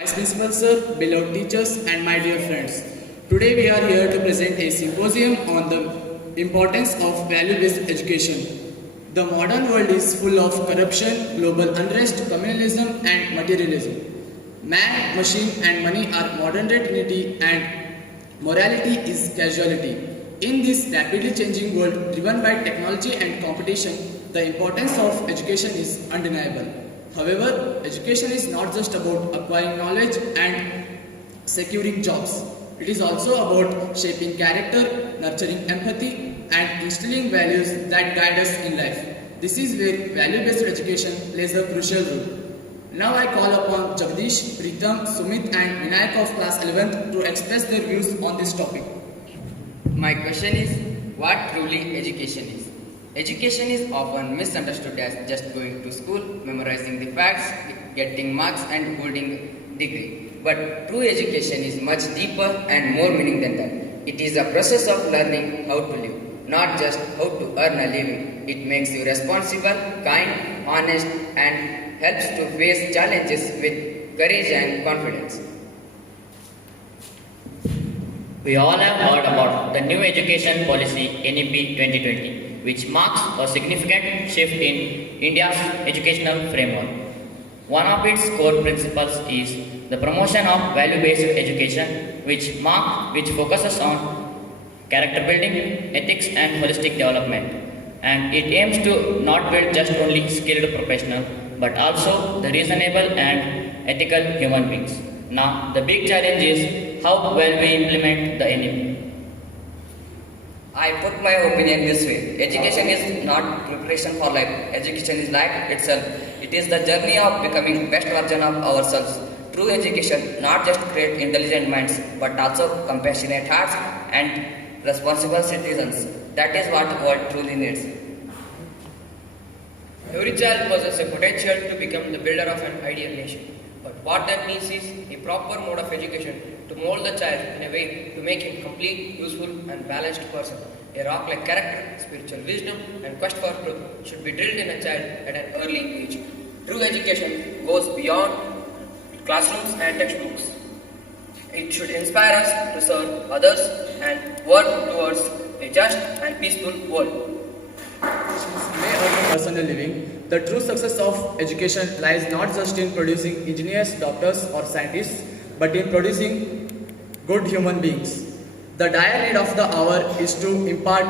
Vice Principal Sir, beloved teachers and my dear friends. Today we are here to present a symposium on the importance of value-based education. The modern world is full of corruption, global unrest, communalism and materialism. Man, machine and money are modern-day trinity and morality is casualty. In this rapidly changing world driven by technology and competition, the importance of education is undeniable. However, education is not just about acquiring knowledge and securing jobs. It is also about shaping character, nurturing empathy, and instilling values that guide us in life. This is where value-based education plays a crucial role. Now I call upon Jagdish, Pritam, Sumit, and Vinayak of class 11th to express their views on this topic. My question is, what truly education is? Education is often misunderstood as just going to school, memorizing the facts, getting marks and holding a degree. But true education is much deeper and more meaning than that. It is a process of learning how to live, not just how to earn a living. It makes you responsible, kind, honest and helps to face challenges with courage and confidence. We all have heard about the new education policy NEP 2020, which marks a significant shift in India's educational framework. One of its core principles is the promotion of value-based education, which focuses on character building, ethics, and holistic development. And it aims to not build just only skilled professionals, but also the reasonable and ethical human beings. Now, the big challenge is how well we implement the NEP. I put my opinion this way. Education is not preparation for life. Education is life itself. It is the journey of becoming best version of ourselves. True education not just create intelligent minds, but also compassionate hearts and responsible citizens. That is what the world truly needs. Every child possesses a potential to become the builder of an ideal nation. But what that means is a proper mode of education to mold the child in a way to make him complete, useful and balanced person. A rock-like character, spiritual wisdom and quest for truth should be drilled in a child at an early age. True education goes beyond classrooms and textbooks. It should inspire us to serve others and work towards a just and peaceful world. May earn a personal living. The true success of education lies not just in producing engineers, doctors, or scientists, but in producing good human beings. The dire need of the hour is to impart